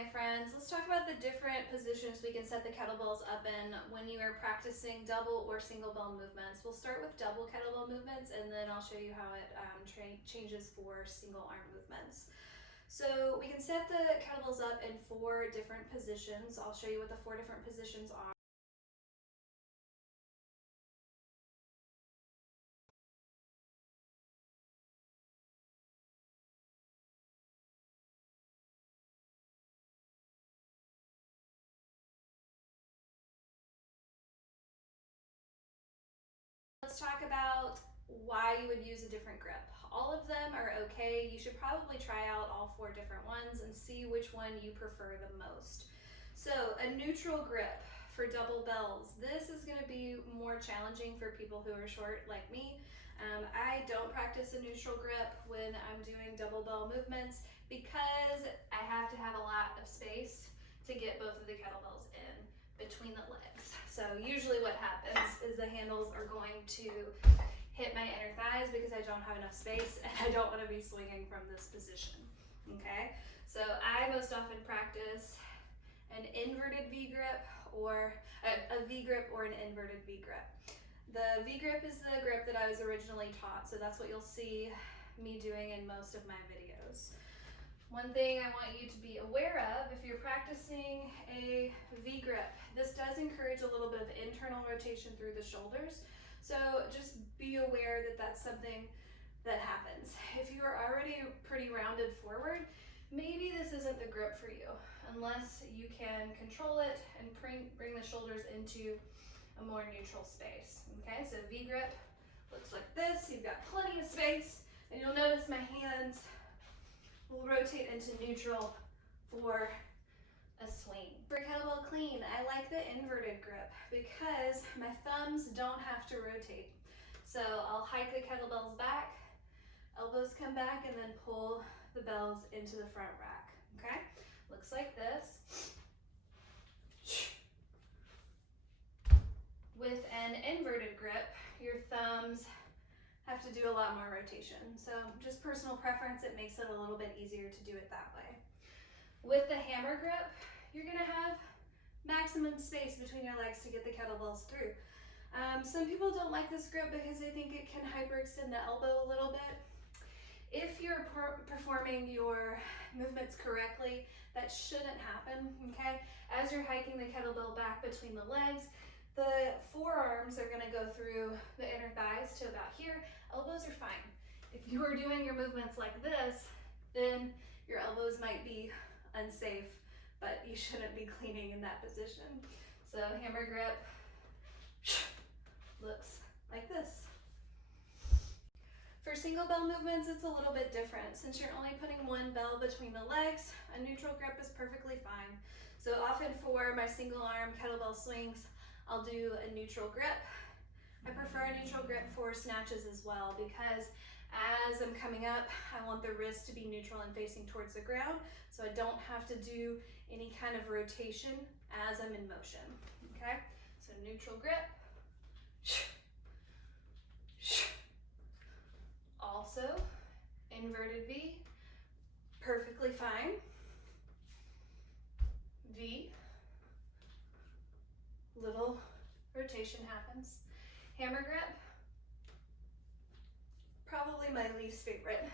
my friends. Let's talk about the different positions we can set the kettlebells up in when you are practicing double or single bell movements. We'll start with double kettlebell movements, and then I'll show you how it changes for single arm movements. So we can set the kettlebells up in 4 different positions. I'll show you what the 4 different positions are. Let's talk about why you would use a different grip. All of them are okay. You should probably try out all 4 different ones and see which one you prefer the most. So a neutral grip for double bells. This is going to be more challenging for people who are short like me. I don't practice a neutral grip when I'm doing double bell movements because I have to have a lot of space to get both of the kettlebells in between the legs. So usually what happens is the handles are going to hit my inner thighs because I don't have enough space and I don't want to be swinging from this position. Okay, so I most often practice an inverted V grip or a V grip or an inverted V grip. The V grip is the grip that I was originally taught, so that's what you'll see me doing in most of my videos. One thing I want you to be aware of, if you're practicing a V grip, this does encourage a little bit of internal rotation through the shoulders. So just be aware that that's something that happens. If you are already pretty rounded forward, maybe this isn't the grip for you unless you can control it and bring the shoulders into a more neutral space. Okay, so V grip looks like this. You've got plenty of space, and you'll notice my hands will rotate into neutral for a swing. For kettlebell clean, I like the inverted grip because my thumbs don't have to rotate. So I'll hike the kettlebells back, elbows come back, and then pull the bells into the front rack. Okay, looks like this. With an inverted grip, your thumbs have to do a lot more rotation. So just personal preference, it makes it a little bit easier to do it that way. With the hammer grip, you're gonna have maximum space between your legs to get the kettlebells through. Some people don't like this grip because they think it can hyperextend the elbow a little bit. If you're performing your movements correctly, that shouldn't happen, okay? As you're hiking the kettlebell back between the legs, the forearms are gonna go through the inner thighs to about here. Elbows are fine. If you are doing your movements like this, then your elbows might be unsafe, but you shouldn't be cleaning in that position. So hammer grip looks like this. For single bell movements, it's a little bit different. Since you're only putting one bell between the legs, a neutral grip is perfectly fine. So often for my single arm kettlebell swings, I'll do a neutral grip. I prefer a neutral grip for snatches as well because as I'm coming up, I want the wrist to be neutral and facing towards the ground so I don't have to do any kind of rotation as I'm in motion, okay? So neutral grip. Also, inverted V, perfectly fine. V, little rotation happens. Hammer grip, probably my least favorite.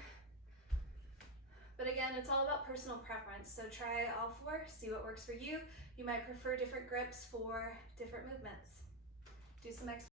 But again, it's all about personal preference. So try all 4, see what works for you. You might prefer different grips for different movements. Do some exercise.